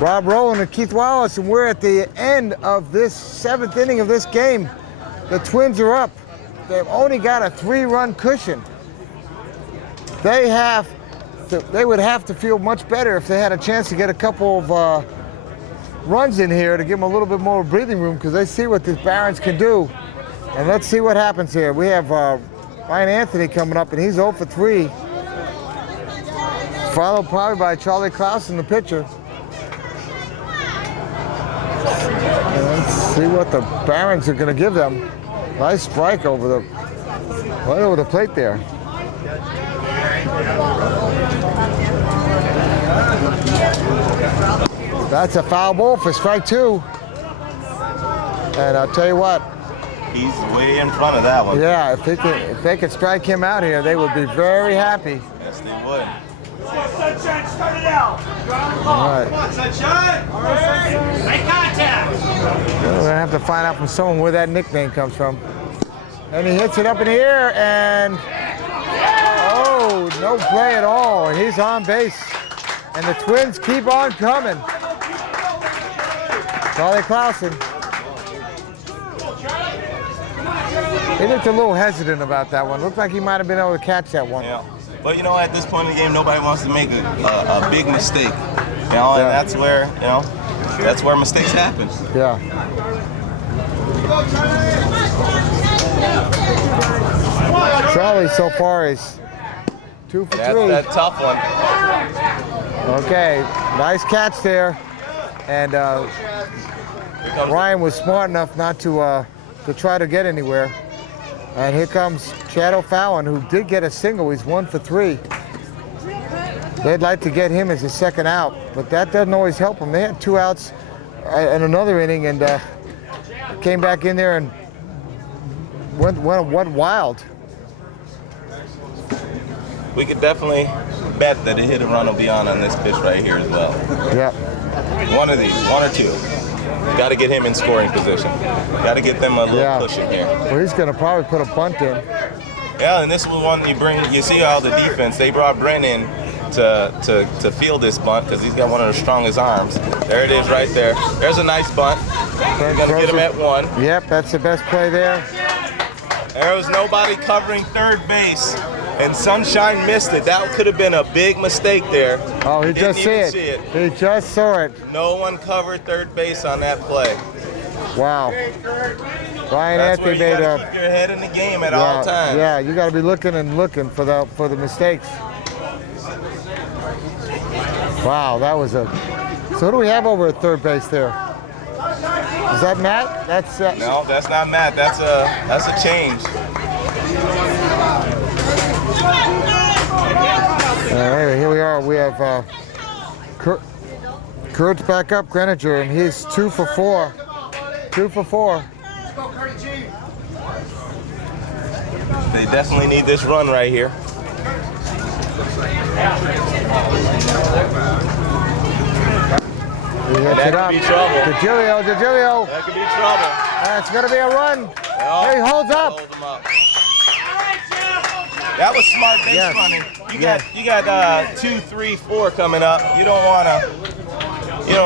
Rob Rowland and Keith Wallace, and we're at the end of this 7th inning of this game. The Twins are up. They've only got a 3-run cushion. They would have to feel much better if they had a chance to get a couple of runs in here to give them a little bit more breathing room, because they see what the Barons can do. And let's see what happens here. We have Ryan Anthony coming up, and he's 0 for 3. Followed probably by Charlie Clausen, the pitcher. And let's see what the Barons are going to give them. Nice strike right over the plate there. That's a foul ball for strike 2. And I'll tell you what. He's way in front of that one. Yeah, if they could strike him out here, they would be very happy. Yes, they would. Sunshine, start it out. All right. Come on, Sunshine. Make contact. We're going to have to find out from someone where that nickname comes from. And he hits it up in the air, and oh, no play at all. And he's on base. And the Twins keep on coming. Charlie Clausen. He looked a little hesitant about that one. Looked like he might have been able to catch that one. Yeah. But you know, at this point in the game, nobody wants to make a big mistake. You know, and that's where mistakes happen. Yeah. Charlie so far is 2 for 3. That's that tough one. Okay, nice catch there. And Ryan was smart enough not to try to get anywhere. And here comes Chad O'Fallon, who did get a single. He's 1 for 3. They'd like to get him as a second out, but that doesn't always help them. They had 2 outs in another inning, and came back in there and went wild. We could definitely bet that a hit and run will be on this pitch right here as well. Yep. One of these, 1 or 2. Got to get him in scoring position. Got to get them a little push in here. Well, he's going to probably put a bunt in. Yeah, and this was one you see how the defense, they brought Brent in to field this bunt because he's got one of the strongest arms. There it is right there. There's a nice bunt. We're going to get him at 1. Yep, that's the best play there. There was nobody covering third base, and Sunshine missed it. That could have been a big mistake there. Oh, he just see it. He just saw it. No one covered third base on that play. Wow. Ryan That's Anthony where you made gotta keep your head in the game at all times. Yeah, you got to be looking for the mistakes. Wow, that was a. So who do we have over at third base there? Is that Matt? That's no, that's not Matt. That's a change. Anyway, here we are. We have Kurt's back up, Greninger, and he's 2 for 4. 2 for 4. They definitely need this run right here. He hits it up. Could be trouble. DeGilio. That could be trouble. That's going to be a run. Oh, He holds up. Hold him up. That was smart base running. You got 2, 3, 4 coming up. You don't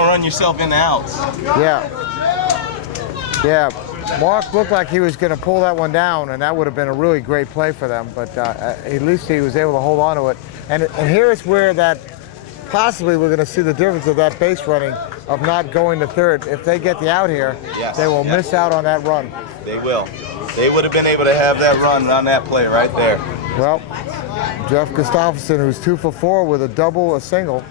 run yourself in the outs. Yeah. Mark looked like he was going to pull that one down, and that would have been a really great play for them. But at least he was able to hold on to it. And here's where that possibly we're going to see the difference of that base running of not going to third. If they get the out here, they will miss out on that run. They will. They would have been able to have that run on that play right there. Well, Jeff Gustafson, who's 2 for 4 with a double, a single.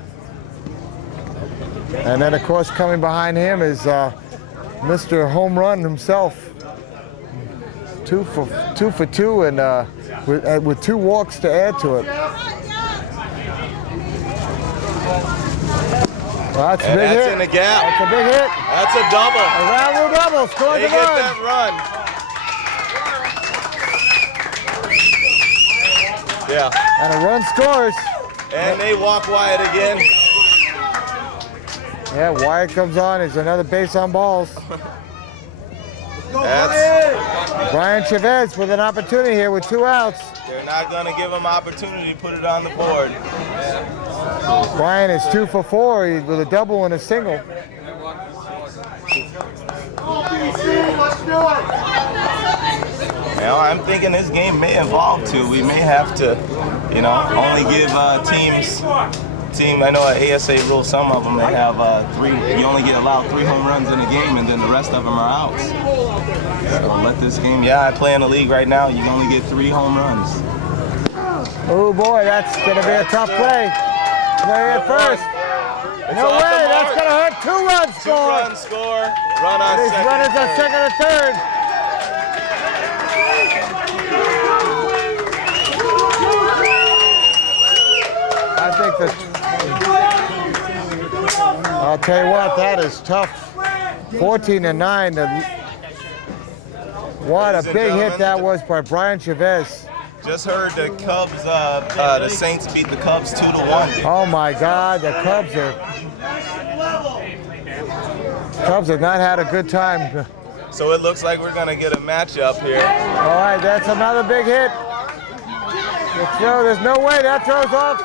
And then, of course, coming behind him is Mr. Home Run himself. 2 for 2, and with 2 walks to add to it. Well, that's a big hit. That's in the gap. That's a big hit. That's a double. A round double. Scores They a get run. that run. Yeah. And a run scores. And they walk Wyatt again. Yeah, Wyatt comes on. He's another base on balls. That's, Brian Chavez with an opportunity here with 2 outs. they're not going to give him opportunity to put it on the board. Brian is 2 for 4 with a double and a single. Let's do it. Now I'm thinking this game may evolve to. We may have to, only give teams. I know at ASA rules, some of them they have 3. You only get allowed 3 home runs in a game, and then the rest of them are outs. So let this game. Yeah, I play in the league right now. You only get 3 home runs. Oh boy, that's gonna be a tough play. Play at first. No way, that's gonna hurt. 2 runs score. 2 runs score. Run on These second. runners are second and third. I think that. I'll tell you what, that is tough. 14-9. What a big hit that was by Brian Chavez. Just heard the Cubs, the Saints beat the Cubs 2-1. Oh my God, the Cubs have not had a good time. So it looks like we're gonna get a matchup here. All right, that's another big hit. The throw, there's no way that throws off.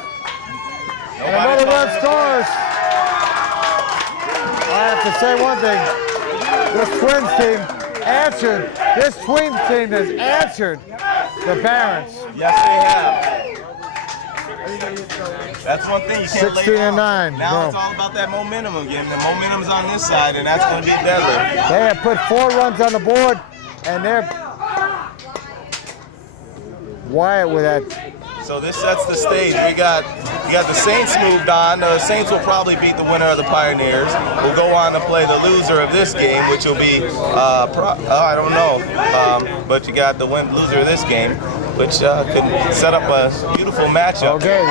And another run scores. I have to say one thing. This Twins team answered. This Twins team has answered the Barons. Yes, they have. That's one thing you can't lay down. 16-9. Now it's all about that momentum again. The momentum's on this side, and that's going to be deadly. They have put 4 runs on the board, and they're Wyatt with that. So this sets the stage. You got the Saints moved on. The Saints will probably beat the winner of the Pioneers. We'll go on to play the loser of this game, which will be I don't know, but you got the loser of this game, which could set up a beautiful matchup. Okay.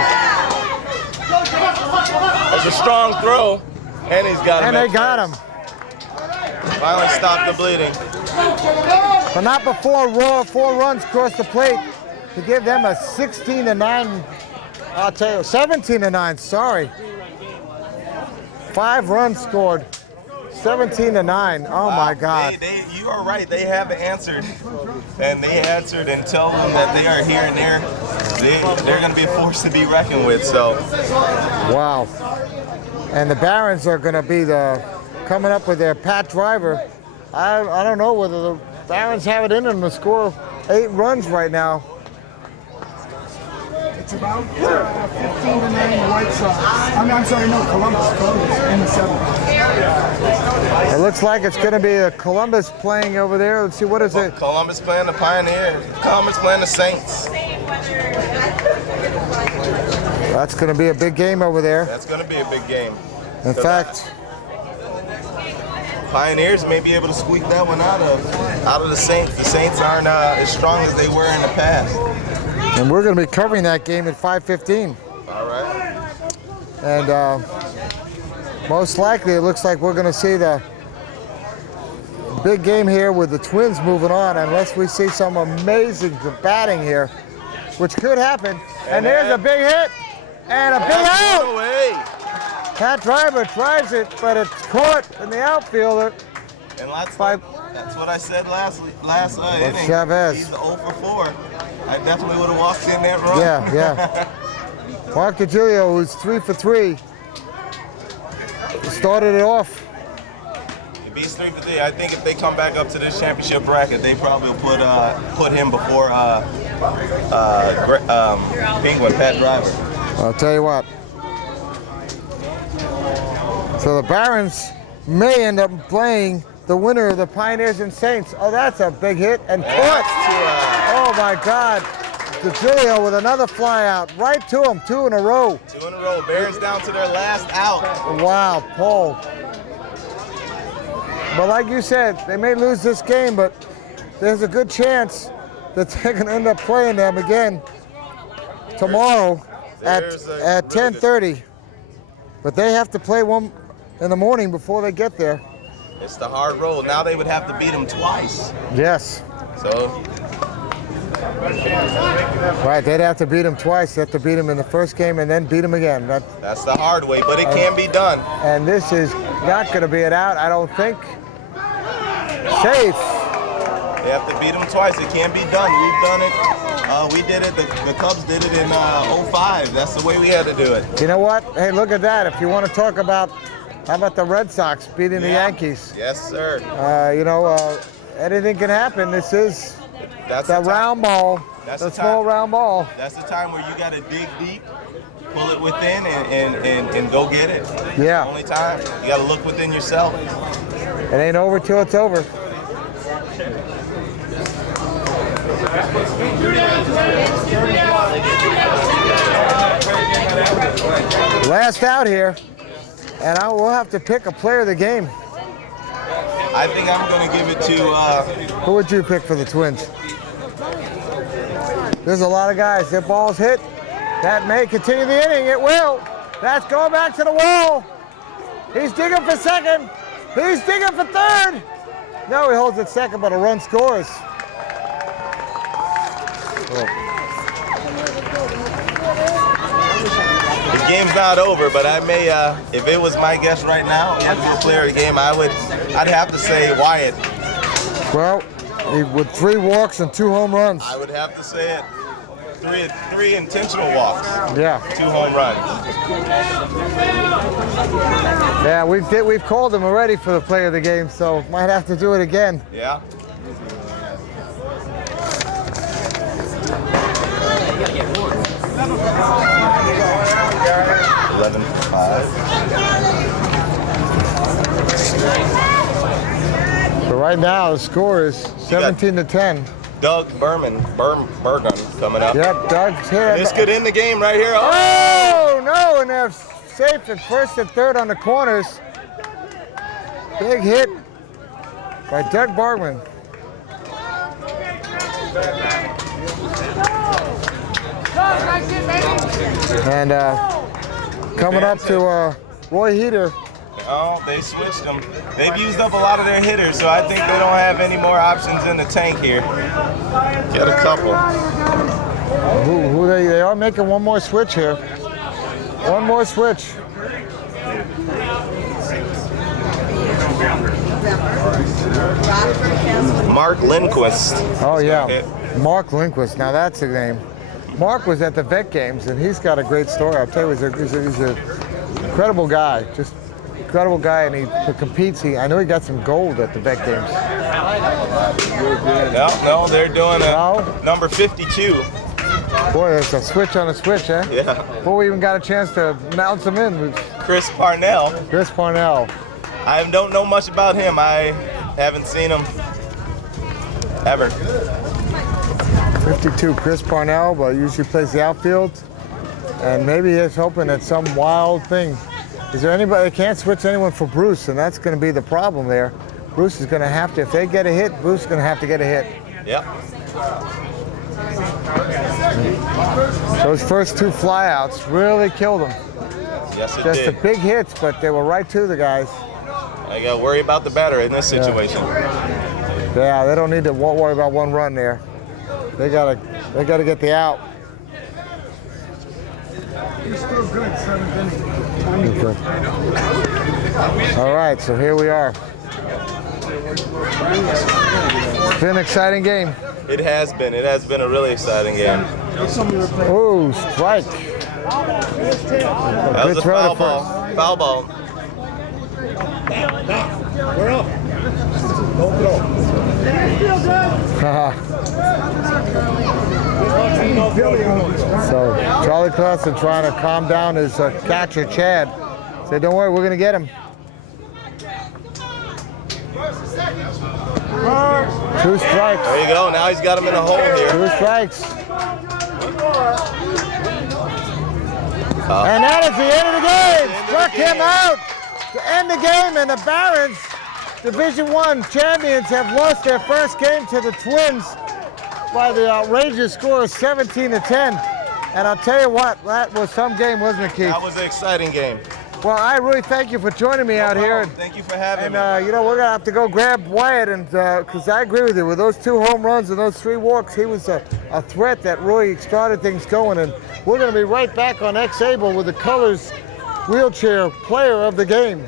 It's a strong throw, and he's got him. And they got him. Finally stopped the bleeding. But not before 4 runs crossed the plate to give them a 16-9. I'll tell you, 17-9. Sorry. 5 runs scored. 17-9. Oh my God. You are right. They have answered, and they answered and tell them that they are here and they're going to be a force to be reckoned with. So. Wow. And the Barons are going to be coming up with their Pat Driver. I don't know whether the Barons have it in them to score 8 runs right now. It's about 15-9 the White Sox. I'm sorry, no, Columbus in the 7th. It looks like it's going to be a Columbus playing over there. Let's see, what is it? Columbus playing the Pioneers. Columbus playing the Saints. That's going to be a big game over there. That's going to be a big game. In fact, Pioneers may be able to squeak that one out of the Saints. The Saints aren't as strong as they were in the past. and we're going to be covering that game at 5:15. All right. And most likely, it looks like we're going to see the big game here with the Twins moving on, unless we see some amazing batting here, which could happen. And there's a big hit and a big out. Pat Driver tries it, but it's caught in the outfielder. And that's what I said last inning. Chavez. He's the 0 for 4. I definitely would have walked in that run. Yeah. Mark DiGilio, who's 3 for 3, started it off. If he's 3 for 3, I think if they come back up to this championship bracket, they probably will put him before Penguin, Pat Driver. I'll tell you what. So the Barons may end up playing the winner of the Pioneers and Saints. Oh, that's a big hit and caught. Oh my God. DiGilio with another fly out right to him, 2 in a row. 2 in a row. Bears down to their last out. Wow, Paul. But like you said, they may lose this game, but there's a good chance that they're going to end up playing them again tomorrow at 10:30. But they have to play one in the morning before they get there. It's the hard road. Now they would have to beat them twice. Yes. So. Right, they'd have to beat them twice. They have to beat them in the first game and then beat them again. That's the hard way, but it can be done. And this is not going to be an out, I don't think. Safe. They have to beat them twice. It can't be done. We've done it. We did it. The Cubs did it in 05. That's the way we had to do it. You know what? Hey, look at that. If you want to talk about, how about the Red Sox beating the Yankees? Yes, sir. You know, anything can happen. This is That's the the time. round ball, That's the the small time. round ball. That's the time where you got to dig deep, pull it within, and go get it. Yeah. Only time. You got to look within yourself. It ain't over till it's over. Last out here, and we'll have to pick a player of the game. I think I'm going to give it to. Who would you pick for the Twins? There's a lot of guys. Their ball's hit. That may continue the inning. It will. That's going back to the wall. He's digging for second. He's digging for third. No, he holds it second, but a run scores. The game's not over, but I may, if it was my guess right now, if it was player of the game, I'd have to say Wyatt. Well, with 3 walks and 2 home runs. I would have to say it. Three intentional walks, Yeah. 2 home runs. Yeah, we've called him already for the player of the game, so might have to do it again. Yeah. But right now the score is 17-10. Doug Bergen coming up. Yep, Doug's here. This could end the game right here. Oh! Oh no, and they're safe at first and third on the corners. Big hit by Doug Bergman. And coming up to Roy Heater. Oh, they switched them. They've used up a lot of their hitters, so I think they don't have any more options in the tank here. Get a couple. Who they are making one more switch here. One more switch. Mark Lindquist. Oh yeah, hit. Mark Lindquist. Now that's a name. Mark was at the Vet Games, and he's got a great story. I'll tell you, he's an incredible guy. Just incredible guy, and he competes. I know he got some gold at the Vet Games. No, they're doing a No? number 52. Boy, there's a switch on a switch, eh? Yeah. Before we even got a chance to announce him in, Chris Parnell. Chris Parnell. I don't know much about him. I haven't seen him ever. 52, Chris Parnell, but usually plays the outfield. And maybe he's hoping at some wild thing. Is there anybody, they can't switch anyone for Bruce, and that's going to be the problem there. Bruce is going to have to, if they get a hit, Bruce is going to have to get a hit. Yep. Those first 2 flyouts really killed him. Yes, it Just the did. big hits, but they were right to the guys. I got to worry about the batter in this situation. Yeah, they don't need to worry about 1 run there. They gotta get the out. He's still good, 7th inning. Okay. All right, so here we are. It's been an exciting game. It has been. It has been a really exciting game. Oh, strike. That was Good a throw foul to ball. Foul ball. So Charlie Clausen trying to calm down his catcher, Chad. Say, don't worry, we're going to get him. 2 strikes. There you go. Now he's got him in a hole here. 2 strikes. And that is the end of the game. Struck him out to end the game, and the Barons, Division I champions, have lost their first game to the Twins by the outrageous score of 17-10. And I'll tell you what, that was some game, wasn't it, Keith? That was an exciting game. Well, I really thank you for joining me out here. Thank you for having me. And, you know, we're going to have to go grab Wyatt, and because I agree with you. With those 2 home runs and those 3 walks, he was a threat that really started things going. And we're going to be right back on X-Able with the Colors Wheelchair Player of the Game.